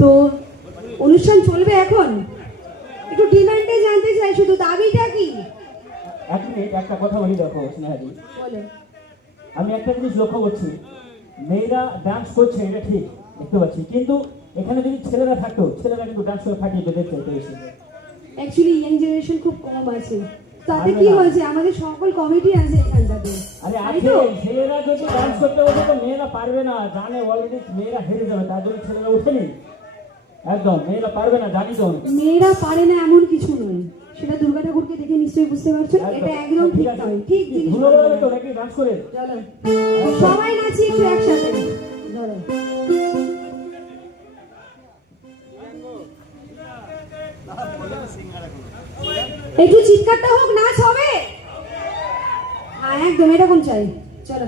তো অনুষ্ঠান চলবে এখন, একটু ডিমান্ডে জানতে চাই, শুধু দাবিটা কি? এক মিনিট, একটা কথা বলি, দেখো স্নেহাদি, বলে আমি একটা জিনিস লক্ষ্য করছি, মেয়েরা ডান্স করছে এটা ঠিক দেখতে পাচ্ছি, কিন্তু এখানে যদি ছেলেরা থাকতো, ছেলেরা কিন্তু ডান্স করে ফাটিয়ে যেতে চাইতো বেশি। অ্যাকচুয়ালি ইয়াং জেনারেশন খুব কম আছে, তাতে কি হয়েছে আমাদের সকল কমিটি আছে এখানটাতে। আরে আছে, ছেলেরা যদি ডান্স করতে বসে তো মেয়েরা পারবে না, জানে অলরেডি মেয়েরা হেরে যাবে, তার জন্য ছেলেরা ওঠেনি, একদম মেয়েরা পারবে না, জানি তো। মেয়েরা পারে না এমন কিছু নয়, সেটা দুর্গা ঠাকুরকে দেখে নিশ্চয়ই বুঝতে পারছো, এটা একদম ঠিক নয়, ঠিক জিনিস তো নাকি ডান্স করে। চলো সবাই নাচি একটু একসাথে, ধরো একটু চিৎকারটা হোক, নাচ হবে, হ্যাঁ একদম এরকম চাই, চলো।